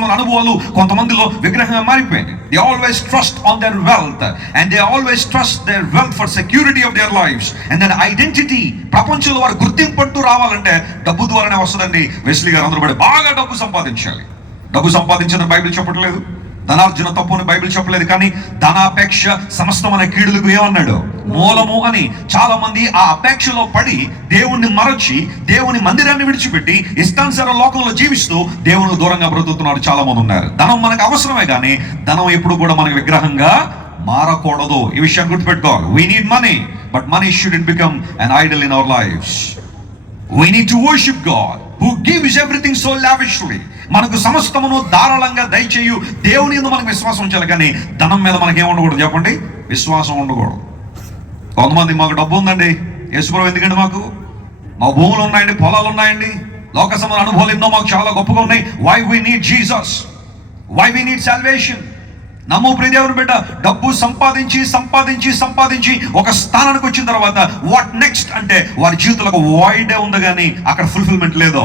సంబంధ అనుభవాలు కొంతమందిలో విగ్రహంగా మారిపోయింది. They always trust on their wealth and they always trust their wealth for security of their lives and then identity. ప్రపంచంలో వారు గుర్తింపంటూ రావాలంటే డబ్బు ద్వారానే వస్తుందండి. వెస్లీ గారు అందరూ బాగా డబ్బు సంపాదించాలి. డబ్బు సంపాదించిన బైబిల్ చెప్పట్లేదు, ధనార్జన తప్పు అని బైబిల్ చెప్పలేదు. కానీ ధనాపేక్ష సమస్తమైన కీడులకు ఏమన్నాడు? మూలము అని. చాలా మంది ఆ అపేక్షలో పడి దేవుణ్ణి మరచి దేవుని మందిరాన్ని విడిచిపెట్టి ఇష్టానుసార లోకంలో జీవిస్తూ దేవుని దూరంగా బ్రతుకుతున్నారు చాలా మంది ఉన్నారు. ధనం మనకు అవసరమే, కానీ ధనం ఎప్పుడు కూడా మనకు విగ్రహంగా మారకూడదు. ఈ విషయాన్ని గుర్తుపెట్టుకోవాలి. We need money, but money shouldn't become an idol in our lives. We need to worship God who gives everything so lavishly. మనకు సమస్తమును ధారాళంగా దయచేయు దేవుని యందు మనకు విశ్వాసం ఉంచాలి, కానీ ధనం మీద మనకి ఏముండకూడదు చెప్పండి? విశ్వాసం ఉండకూడదు. కొంతమంది మాకు డబ్బు ఉందండి, యేసుప్రభు ఎందుకండి, మాకు మా భూములు ఉన్నాయండి, పొలాలు ఉన్నాయండి, లోక సంబంధ అనుభవాలు ఎన్నో మాకు చాలా గొప్పగా ఉన్నాయి. Why we need Jesus, why we need salvation. నమ్ము ప్రియ దేవుని బిడ్డ, డబ్బు సంపాదించి సంపాదించి సంపాదించి ఒక స్థానానికి వచ్చిన తర్వాత వాట్ నెక్స్ట్ అంటే వారి జీవితంలో ఒక వాయిడే ఉంది, కానీ అక్కడ ఫుల్ఫిల్మెంట్ లేదో.